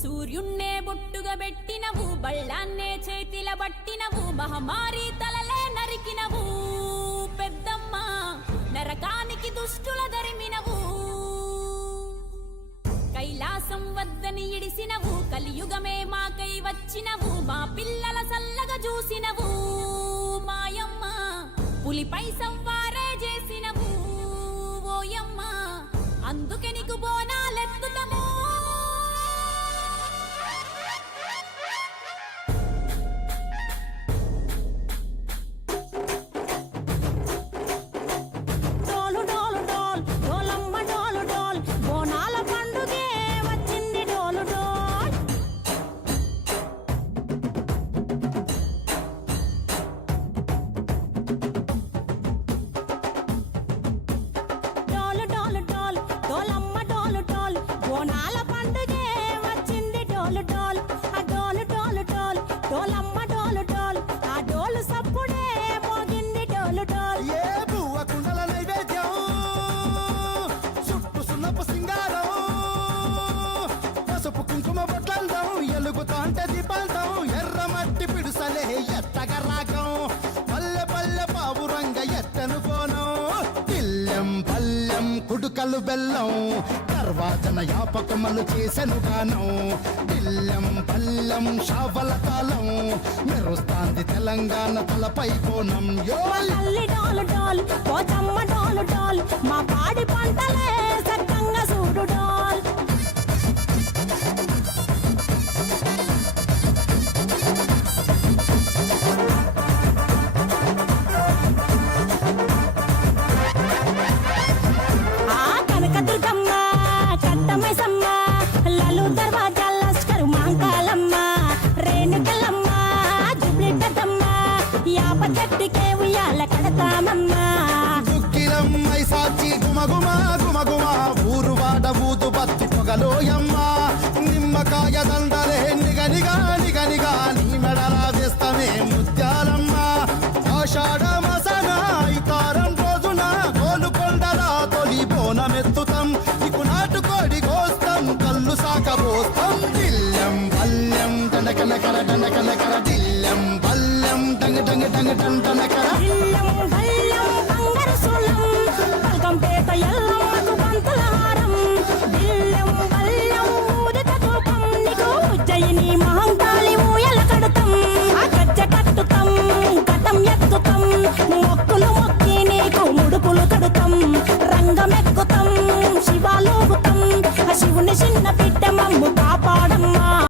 సూర్యున్నే బొట్టుగా పెట్టినవు, బళ్ళాన్నే చేతిల పట్టినవు, మహమారి తలలే నరికినవు పెద్దమ్మ, నరకానికి దుష్టుల దరిమినవు. కైలాసం వద్దని ఇడిసినవు, కలియుగమే మాకై వచ్చినవు, మా పిల్లల సల్లగా చూసినవు మాయమ్మ, పులిపై సవ్వారే చేసినవు ఓయమ్మ, అందుకే నీకు బోనాలెత్తుతము. ఎర్రమట్టి పిడుసలే ఎత్తగా రాగం, పల్లె పల్లె పావురంగ ఎత్తను పోనం, పిల్లెం పల్లెం కుడుకలు బెల్లం, తర్వాతన యాపకమలు చేసెను గానం, పిల్లెం పల్లెం షావల తాళం, మెరుస్తాంది తెలంగాణ తలపై కోణం. మా పాడి పంటలే సక్కంగా చూడు డాల్. దుక్కిలమ్మై సాచి గుమగుమ గుమగుమ, ఊరు వాడ ఊదు బత్తి పొగలోయమ్మ, నిమ్మకాయ దండలే నిగనిగా నిగనిగా, నీ మెడలా వేస్తమే ముత్యాలమ్మ, ఆషాఢ మసన ఇతారం రోజున గోలుకొండలా తొలి బోనమెత్తుతాం, ఇకు నాటుకోడి కోస్తాం, కళ్ళు సాకబోస్తాం, దిల్లెం పల్లెం దండకనకర దండకనకర, దిల్లెం పల్లెం డంగ డంగ డంగ డండనకర. మొక్కులు మొక్కి నీకు ముడుపులు కడుతాం, రంగమెక్కుతాం, శివాలోగుతాం, శివుని చిన్న బిడ్డ మమ్ము